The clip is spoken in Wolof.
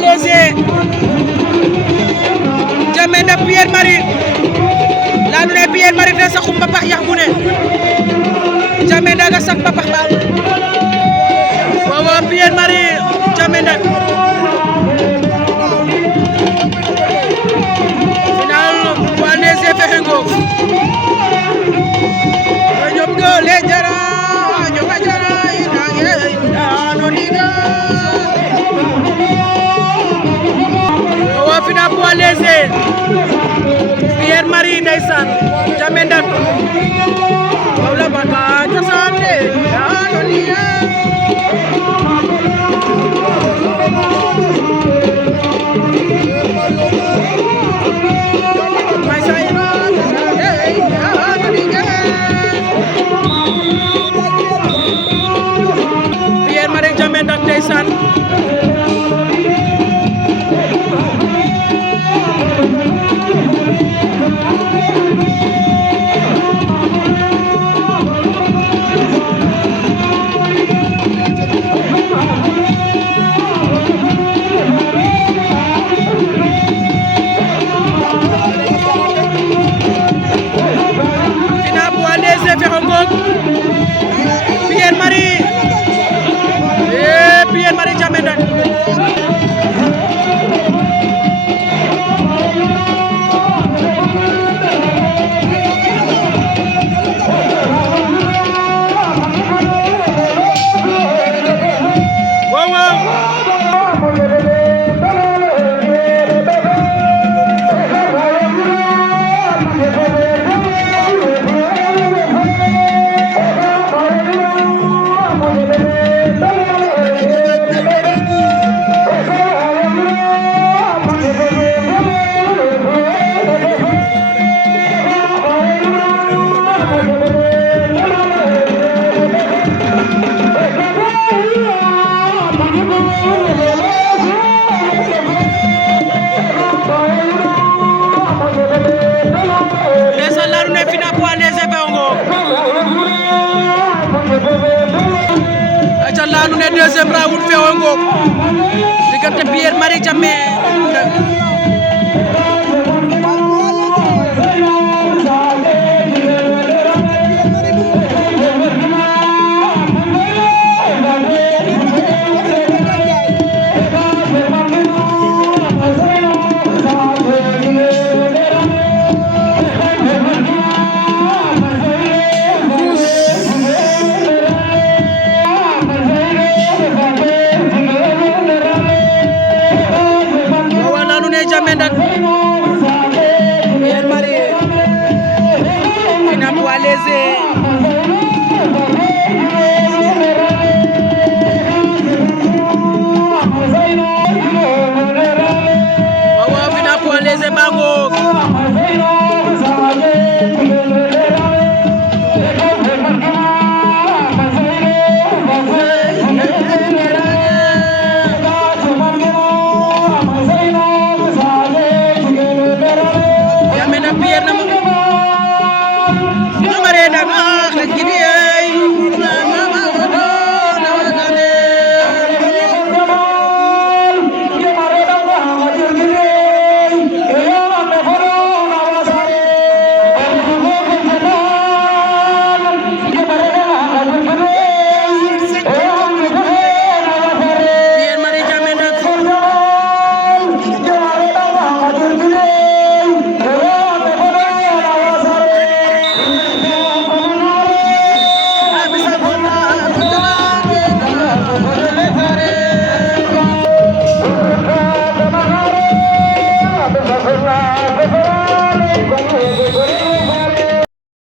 poids léger Jamenda Pierre Marie laanu ne Pierre Marie te saxum ba pax yax bu ne Jamenda ga sax ba pax ba waaw Pierre Marie Jamenda final poids léger fexe ngo ñoom do le jara ñoom jara ina no diga waaw final poids léger Pierre Marie ndeysaan Jamenda wala baka cosaan de no diga Pierre Marie Jamenda ndeysaan Pierre Marie Jamenda aca laanu ne deuxième round fe ngo